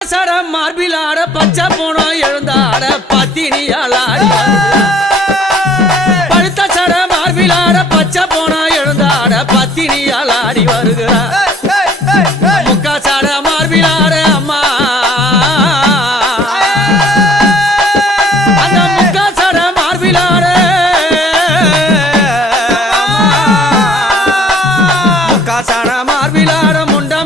சட மார்பில் ஆட பச்சை போனோம் எழுந்தாட பத்தினியால் ஆடி வருகிறா. பழுத்த சட மார்பில் ஆட பச்சை போனோம் எழுந்தாட பத்தினியால் ஆடி வருகிறா. முக்கா சட மார்பில் ஆட அம்மா. அந்த முக்கா சட மார்பில் ஆட முக்கா சட மார்பில் ஆட முண்டமெல்லாம்